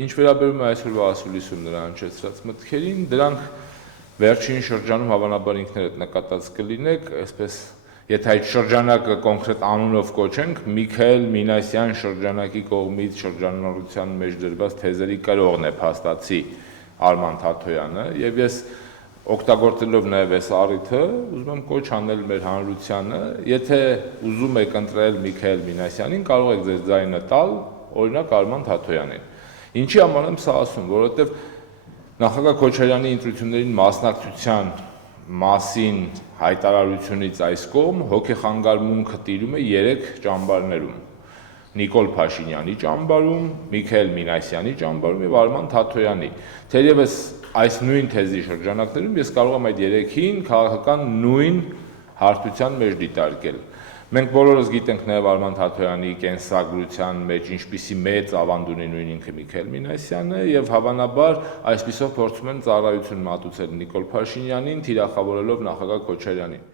Ինչ վերաբերում է այսօրվա ասուլիսում նրա հնչեցրած մտքերին, դրանք վերջին շրջանում հավանաբար ինքներդ նկատած կլինեք, այսպես եթե այդ շրջանակը կոնկրետ անունով կոչենք, Միքայել Մինասյան շրջանակի կողմից շրջանառության մեջ դրված թեզերի կրողն է փաստացի Արման Թաթոյանը, եւ ես օգտագործելով նաև այս առիթը, ուզում եմ կոչ անել մեր հանրությանը, եթե ուզում եք ընտրել Միքայել Մինասյանին, կարող եք ձեր ձայնը տալ, օրինակ Արման Թաթոյանին։ Ինչի համար եմ սա ասում, որովհետև նախագահ Քոչարյանի ընտրություններին մասնակցության մասին հայտարարությունից այս կողմ հոգեխանգարմունքը տիրում է 3 ճամբարներում. Նիկոլ Փաշինյանի ճամբարում, Միքայել Մինասյանի ճամբարում եւ Արման Թաթոյանի։ Թերևս այս նույն թեզի շրջանակներում ես կարող եմ այդ 3-ին քաղաքական նույն հարթության մեջ դիտարկել։ Մենք բոլորս գիտենք նաև Արման Թաթոյանի կենսագրության մեջ ինչպիսի մեծ ավանդ ունի նույն ինքը Միքայել Մինասյանը եւ հավանաբար այսպիսով փորձում են ծառայություն մատուցել Նիկոլ Փաշինյանին, թիրախավորելով նախագահ Քոչարյանին։